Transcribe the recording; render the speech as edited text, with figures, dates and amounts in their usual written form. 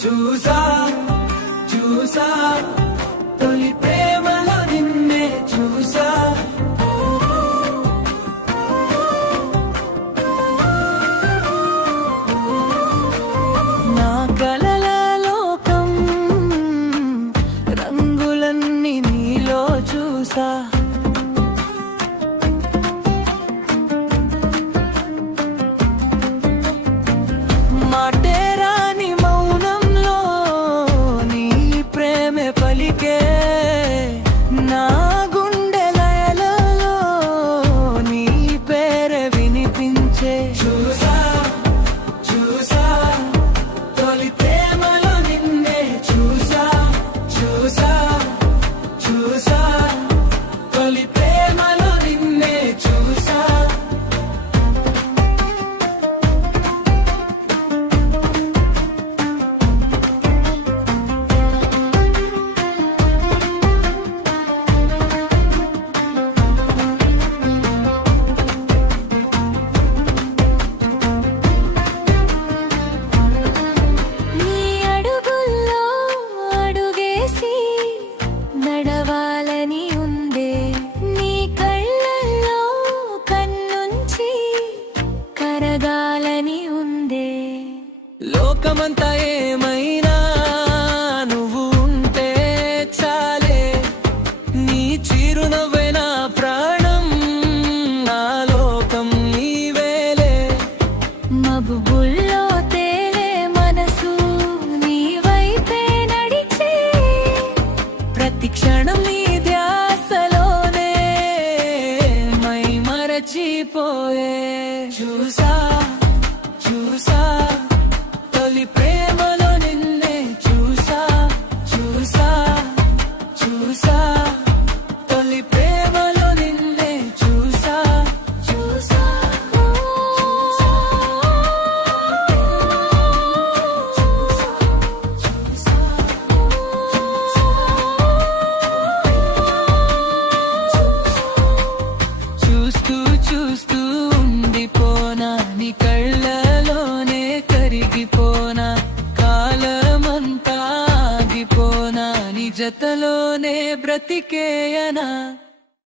చూసా చూసా తొలి ప్రేమలో నిన్నే చూసా నా కలల లోకం రంగులన్నీ నీలో చూసా మాటేరాని మౌనంలో నీ ప్రేమే పలికే నా గుండె లయలలో నీ పేరే వినిపించే చూసా చూసా తొలి ప్రేమలో నిన్నే చూసా చూసా చూసా తొలి ప్రేమలో నిన్నే చూసా నడవాలని ఉందే నీ కళ్ళల్లో కన్నుంచి కరగాలని ఉందే లోకమంతా ఏమైనా నువ్వు ఉంటే చాలే నీ చిరునవ్వే నా ప్రాణం నా లోకం నీవేలే మబ్బుల్లో తేలే మనసు నీ వైపే నడిచే ప్రతి క్షణం నీ ధ్యాసలోనే మై మరచిపోయే చూసా చూసా తొలి ప్రేమలో నిన్నే చూసా చూసా చూసా తొలి ప్రేమలో నిన్నే చూసా చూసా చూస్తూ చూస్తూ ఉండిపోనా నీ కళ్ళలోనే కరిగిపోనా కాలమంతా ఆగిపోనా నీ జతలోనే బ్రతికేయనా